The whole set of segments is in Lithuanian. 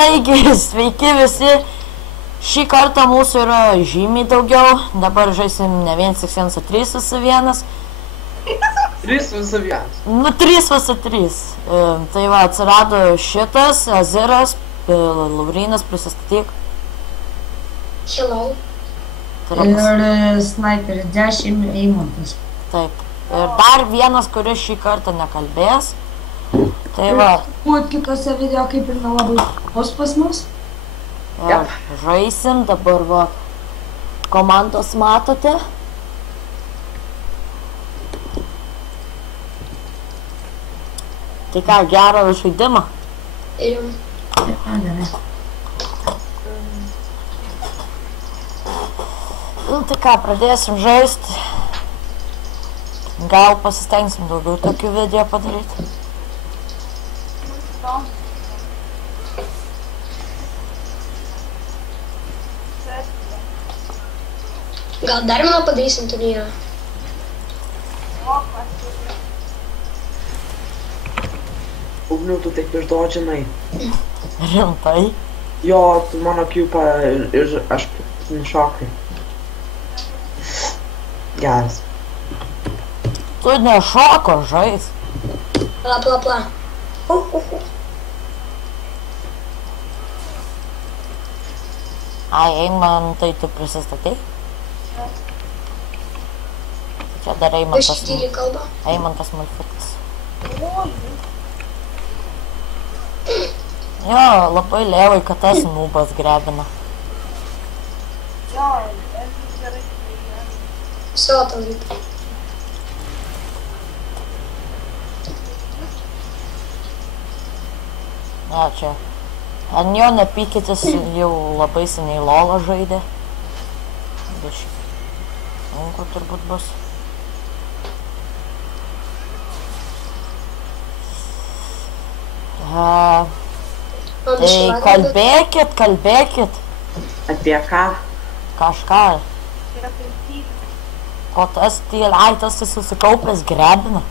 Taigi, sveiki visi. Šį kartą mūsų yra žymiai daugiau. Dabar žaisim ne 1x1, o 3x1. 3x1. Nu, 3x3. Tai va, atsirado šitas, Aziras, Laurinas, prisistatyk. Hello. Ir sniperis 10 Eimantas. Taip. Ir dar vienas, kuris šį kartą nekalbės. Tai va. Būt kitose video kaip ir nelabai bus pas mus. Ja, žaisim, dabar va. Komandos matote. Tai ką, gerą žaidimą? Ir Gerai. Nu, tai ką, pradėsim žaisti. Gal pasistengsim daugiau tokių video padaryti. gal dar vieną padarysim turnyrą? Ugniu, tu taip išdodžinai. Rimtai? Jo, tu mano kiupą ir aš nušokai. Geras. Tu nešoko žais. Pla. Ai, Eimantai, tu prisistatei? Čia dar Aš Eimantas. tyliai kalba. Eimantas Malfitas. Jo, labai lėvai, kad tas nubas grebina. Savo tau reikia. Ne, čia. Ant jo nepykitės, jau labai seniai LOLą žaidė. Biškį. Sunku turbūt bus. Tai kalbėkit. Apie ką? Kažką. O tas tylaitas susikaupęs grebina.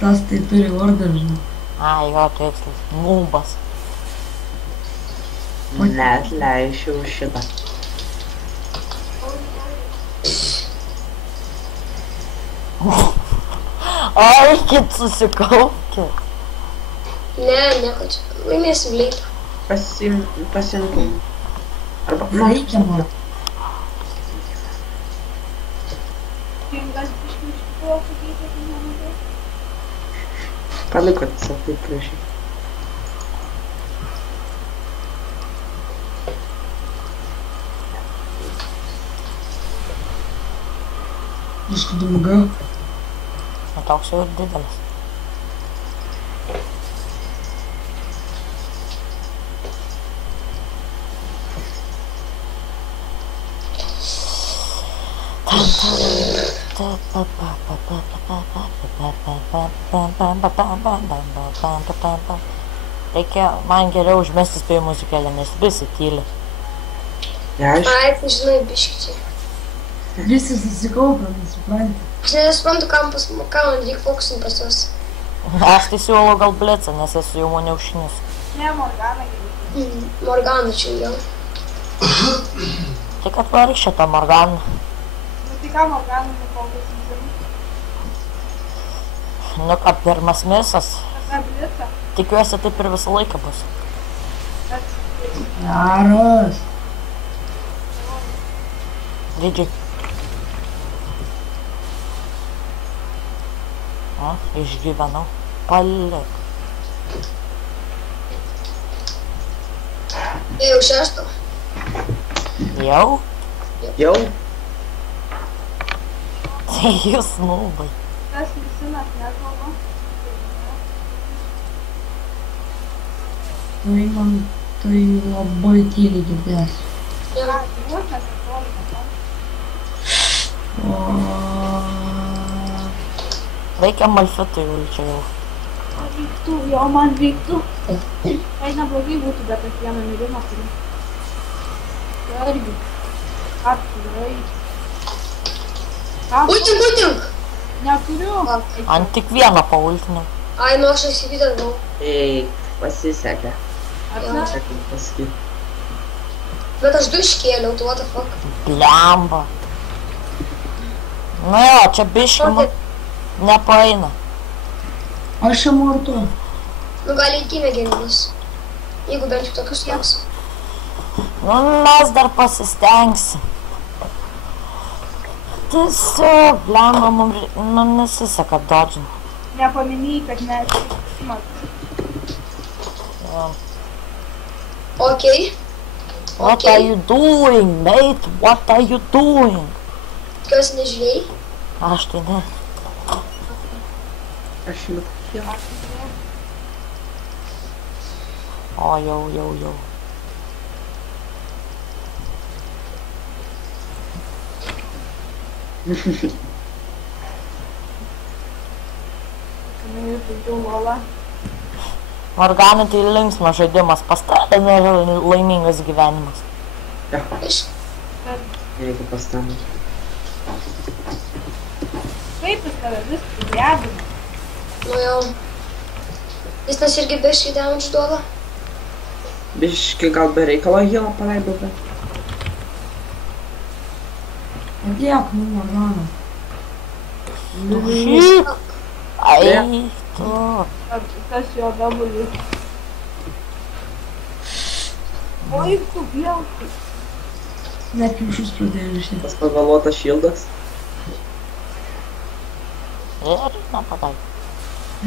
Tas tai turi vardą, žinau. Ai, jo, tikslas. Nubas. Neatleisčiau šitą. Aikit, susikaupkit. Nieko čia. Laimėsim leipą. Pasimtum. Arba, Reikia man. palikot sakai prieš. Biškį daugiau. O toks jau ir didelis. Reikia man geriau užmesti spėjų muzikėlę, nes visi tyli. Ai, tai žinai, biškį čia. Visi susikaupę, nesupranti. Aš nesuprantu, kam man reikia fokusinti pas juos. Aš tai siūlau gal blitzą, nes esu jau neužšinus. Ne, Morgana geriau. Morgana čia jau. Tik atvaryk šitą Morganą. Nu tai ką Morgana nefokusinti? Nu ką, pirmas misas. Kas blitzą? Tikiuosi taip ir visą laiką bus. Geras. Didžiai. O, išgyvenau. Palik. Tai jau šešto. Jau? Jau? Tai jūs nubai. Tas misinas nekalba. Tai man tai labai tyliai girdės. Ką, tai vos nesatolika. Reikia Malfitui čia jau. Vyktų, jo man vyktų. Tai neblogai būtų, bet aš vieną mirimą turiu. Tai irgi. Atvirai. Ultink! Neturiu. Ant tik vieną paultinau. Ai, nu aš įsivydavau. Ei, Pasisekė. Atsna. Sekė pasakyti. Bet aš 2 iškėliau, tu what the fuck. Blemba. Nu jo, čia biški man nepaeina. Aš imu ir tu. Nu gal įgimė gerimas. Jeigu bent jau tokius jiems. Nu mes dar pasistengsim. Tiesiog, blemba, man nesiseka dodžinti. Nepaminėjai, kad neatsitikimą. Okei. What are you doing, mate? What are you doing? Tikiuosi nežiūrėjai. Aš tai ne. Aš jau. O, jau. Morgana, tai linksmas žaidimas, pastatė ir laimingas gyvenimas. Iš. Jeigu pastamu. Kaip jis tave viską gedina? Nu jau. Jis nes irgi biškai damage duoda. Biškai gal be reikalo healą paleidau, bet... Atliek, nu, Morgana. Šyk! Ai, tu. Tas jo dabulis. Oi, tu vėl. Net kiaušus pradėjo išėti. Tas pavėluotas šildas. Ir nepatai.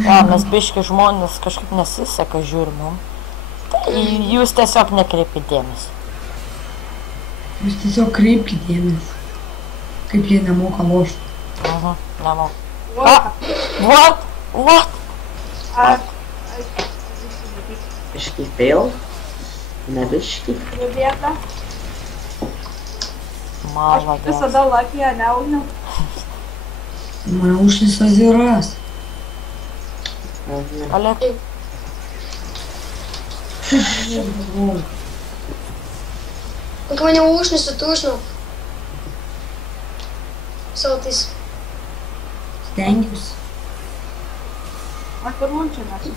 Ja, mes biški žmonės kažkaip nesiseka žiūrimam. Tai jūs tiesiog nekreipit dėmesį. Jūs tiesiog kreipkite dėmesį. Kaip jie nemoka lošti. Nemoku. What? Biškai fail. Ne biškai. Pridėta. Aš Maladės. visada lakiją neuniu. Mane užlis aziras. Palik. Kai mane užnisi, tu žinok. Savo tais. Stengiuosi. Aš ir lunčiu nesu.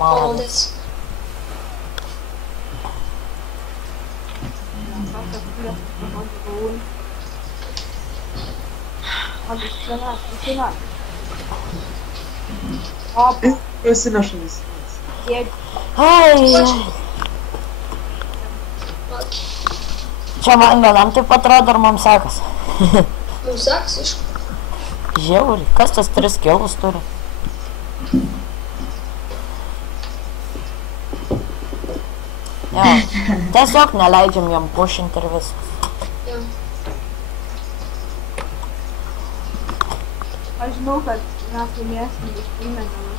Maladės. Malodės. Opa, Prasinešu vis. jėg. Ai. Čia man vienam taip atrodo, ar mums sekas. Mums seks iš. Žiauriai. Kas tas 3 kilus turi? Jo. Tiesiog neleidžiam jam pušinti ir viskas. Jo. Aš žinau, kad mes laimėsim iš primėdėlą.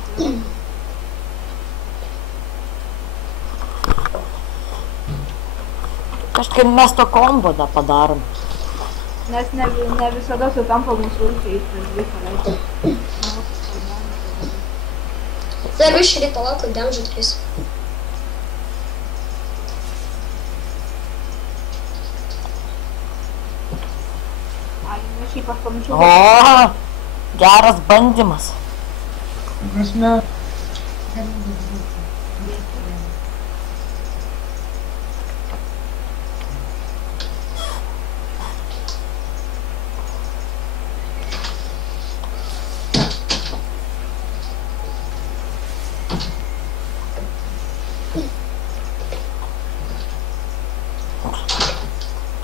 Kažkaip mes to kombo da padarom. Nes ne visada sutampa mūsų ulčiai per 2 paleidžiam. Dar biškai reik palauk, kad damage atkris. Ai, ne šiaip aš pamačiau. O, geras bandymas. Prasme.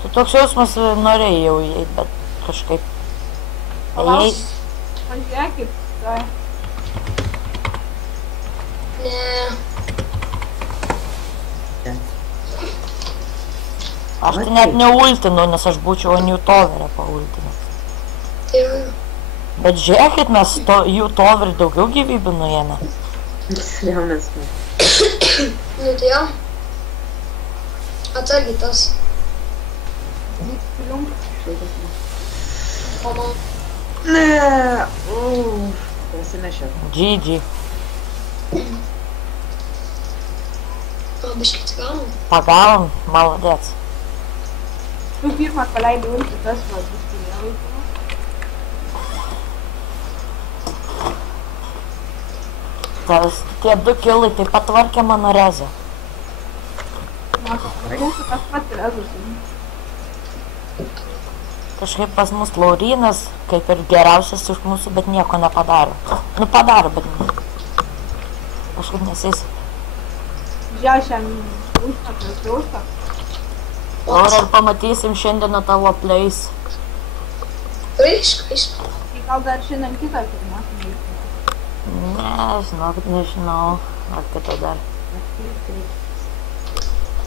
Tai toks jausmas norėjau įeit, bet kažkaip. Ėjai. Pažiūrėkit, tai. Ne. Aš tai net neultinu, nes aš būčiau ant jų toverę paultinęs. Tai jau. Bet žiūrėkit, mes jų toverį daugiau gyvybių nuėmė. Jaunas. Nu tai jo. Atsargiai tas. Mama. Ne. Prasinešiau. GG. O, biškai atsigavom. Pagavom, maladėts. Tu pirmas paleidai ulti, tas vadus turėjo laikino. Tie 2 kilai taip pat tvarkė mano rezą. Mūsų tas pats rezas. Kažkaip pas mus Laurynas, kaip ir geriausias iš mūsų, bet nieko nepadarė. Nu, padarė, bet kažkaip nesėsi. Žiūrėjau, šiandien užtak. Laura, ir pamatysim šiandieną tavo pleis. Aišku. Tai gal dar šiandien kitą pirmąjį. Ne, žinokit, nežinau. Ar kitą dar.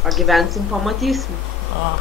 Pagyvensim, pamatysim. Ja.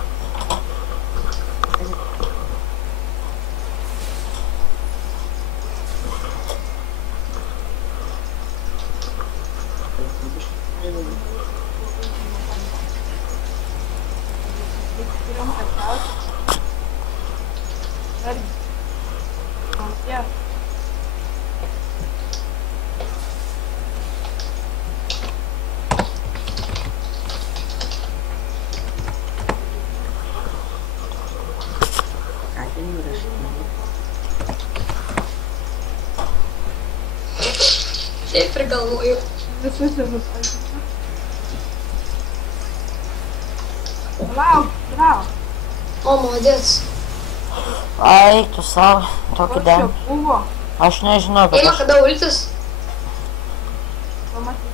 Taip ir galvoju. Visus. Lauk. O, молодец. Ai, tu savo, tokį Kur čia den. buvo? Aš nežinau, bet Ima, aš... kada ultis? Pamatyk.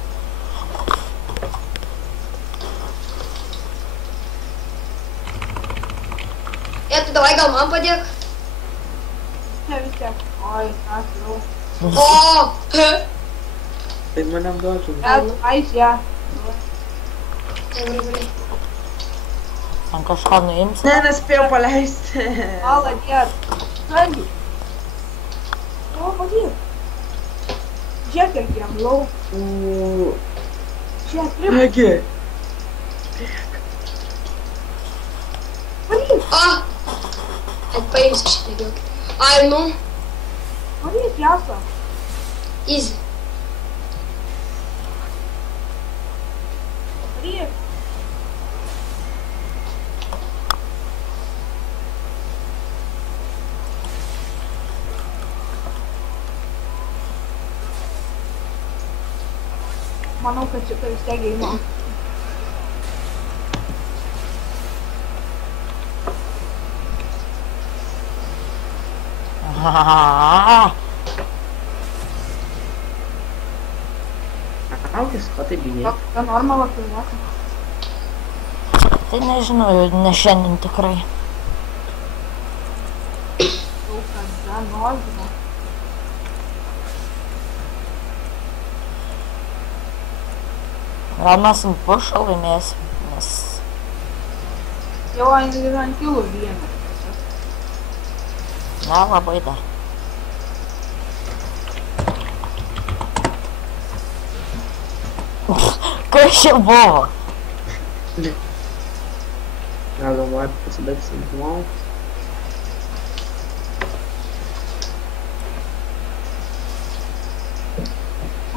Tai davai gal man padėk. Čia vis tiek. Oi, aš jau. O! Tai manam duotum. Ais ją. Gerai. Ant kažką nuimsi. Ne, nespėjau paleisti. Молодец. Смотри. О, пойди. Žiūrėk, kiek jam lau. Žiūrėk, prim. Negi. Varyk, A! Paimsiu šitą giokį. Ai, nu. varyk, jasą. Easy. Varyk. Manau, kad šitą vis tiek įmanoma. Aukis, ko tai bijai? Ta norma vakarėse. Tai nežinau, ne šiandien tikrai. Daug kada norma. Gal mes ant pušo laimėsim, nes... Jau ant kilų vieną. Ne, labai dar. Kas čia buvo? Gal galvoju, pasidėksim žmogų.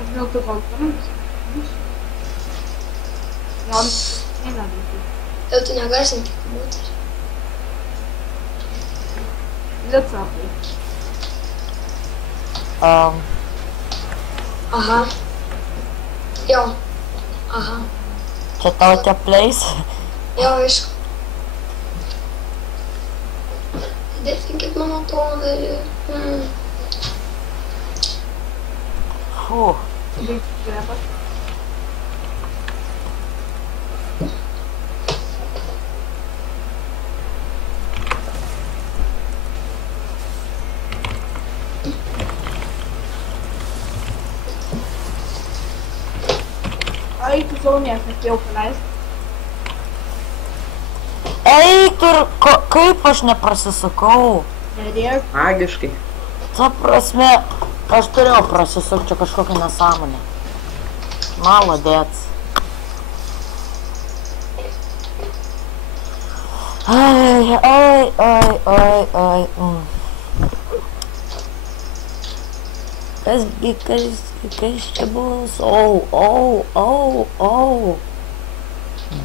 Aš gal tu gal turim? Gal eina daugiau. Jau tu negarsinti kompiuterį. Licapai. Aha. Jo. Aha. Čia tavo tie pleis? Jo, aišku. Dėfinkit mano tonelį. Fū. Baig grepas. Ai, tu zaunės nespėjau paleisti. Eik ir kaip aš neprasisukau? Nerėk. Magiškai. Ta prasme, aš turėjau prasisukti čia kažkokią nesąmonę. Maladėc. Ai. Kas čia bus? Oh.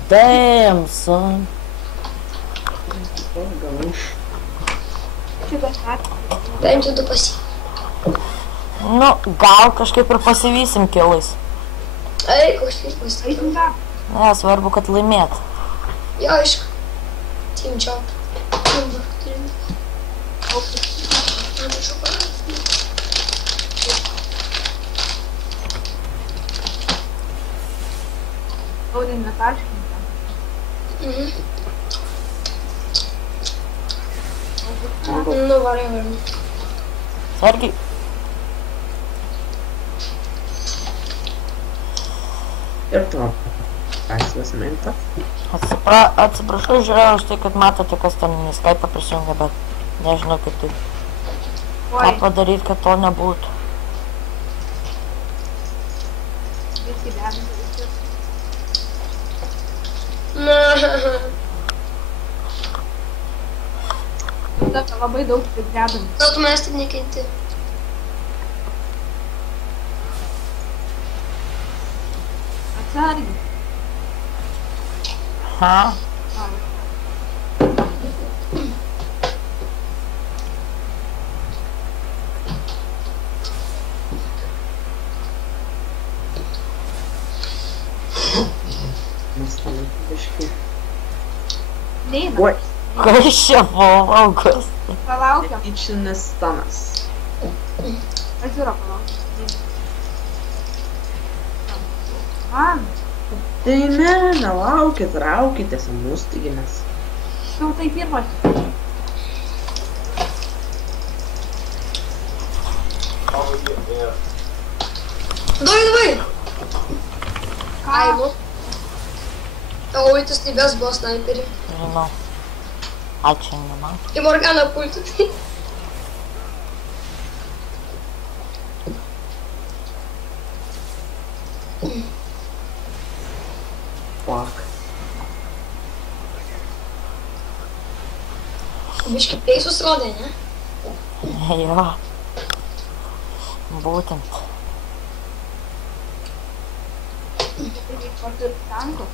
Damn, son. Šitas net. Paimsiu du pasi. Nu, gal kažkaip ir pasivysim kilais. Eik, kažkaip pasitikėjau. Eisim dar. Ne, svarbu, kad laimėt. Jo, aišku. Team job. Dabar turim. Taurė netarškinta. Mhm. Nu, varai. Sergi. Ir to. Laisvas mentas. Atsiprašau, žiūrėjau už tai, kad matote, kas ten į Skype'ą prisijungia, bet nežinau kaip tai. Ką Oi, padaryti, kad to nebūtų. visi dedame. Na. Tada labai daug taip dedame. Gal tu mes tik nekenti. Atsargiai. Ha? Mes tam biškai. Neina. Oi, Kas čia buvo, Augus? Palaukiam. tyčinis stanas. Atsiūro palaukiam. Man. Tai ne, nelaukit, raukitės ant mūsų, taigi mes. Tu tai pirmas. Давай. Ką? Ai, nu. Tavo vaikas stebės buvo snaiperį. Žinau. Ačiū, ne man. Į Morganą pultų. Fuck. Biški peisus rodė, ne? Jo. Būtent. Taigi kartu ir tanko.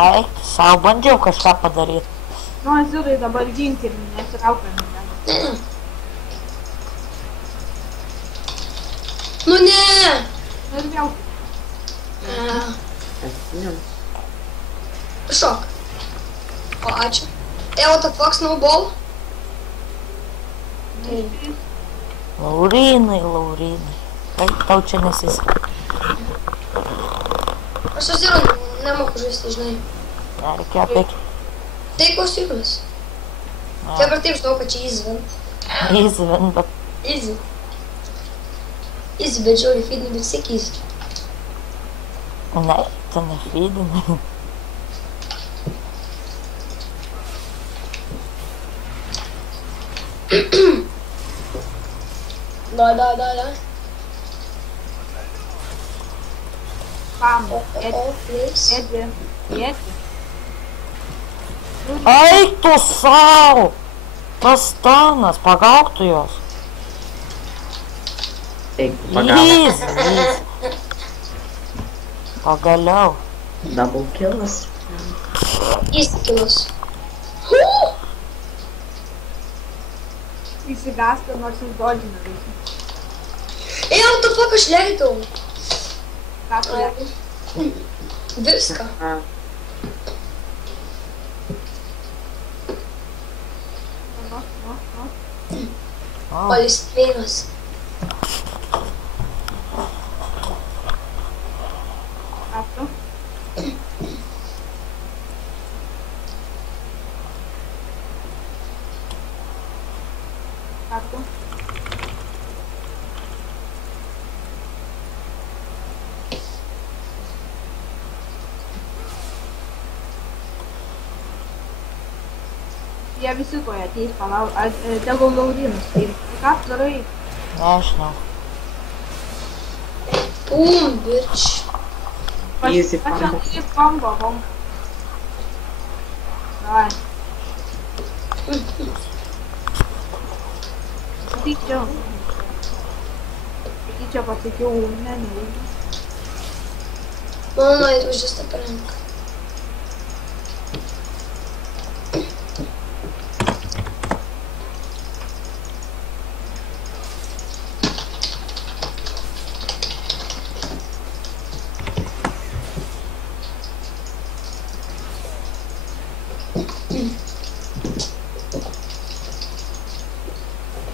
Ai, savo bandžiau kažką padaryti. Nu, Aziūrai dabar ginti ir nesiraukiam. Nu ne! Ir vėl. Atsinėm. Šok. O, ačiū. What the fuck, snowball? Laurinai. Kaip tau čia nesiseka? Aš susirandu, nemoku žaisti, žinai. Reikėjo apie Tai kostiumas. Dabar taip žinau, kad čia easy. įsivin, bet Easy. Easy, bet žiauriai feedinį, bet siek easy. ne, tu nefeedinai. Da. Pam. Oh, please. Ėdi. Eik tu sau! Tas stanas, pagauk tu jos. Eik, pagavo. Lys. Pagaliau. Double killas. Įstikilas. Įsigąsta, nors jis dodžina visi. What the fuck, aš leidau. Ką tu leidai? Viską. Nu. Palestinas. Ką tu? Ką tu? Jie visi tuoj ateis, palauk, tegul Laurinus. Ir ką tu darai? Nežinau. Boom, bitch. Easy Aš farm. čia bomba. Davai. Ateik čia. Ateik čia pasakiau, ne. Mama, it was just a prank.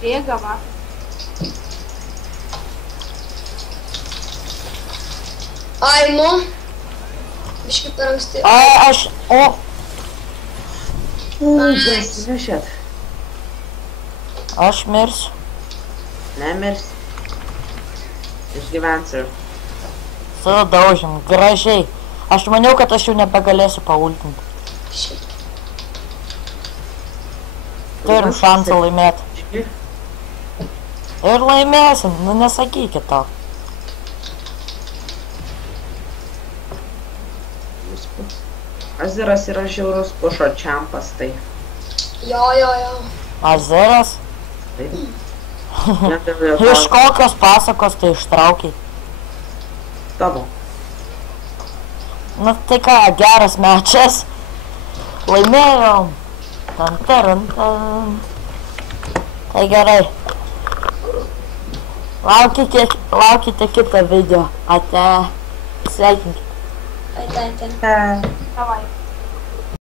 bėga, va. Aimu. Biškai per anksti. Ai, aš... O, Prasinešėt. aš mirsiu. Nemirs. Išgyvensiu. Sudaužim, gražiai. Aš maniau, kad aš jau nebegalėsiu paultinti. Šit. Turim šansą laimėti. Ir laimėsim, nu nesakykit to. Aziras yra žiaurus pušo čempas, tai. Jo. Aziras? Taip. Iš kokios pasakos tai ištraukiai? Tavo. Nu tai ką, geras mečas. Laimėjom. Tan. Tai gerai. Laukite kitą video. Ate. Sveikinkit. Ate. E. Davai.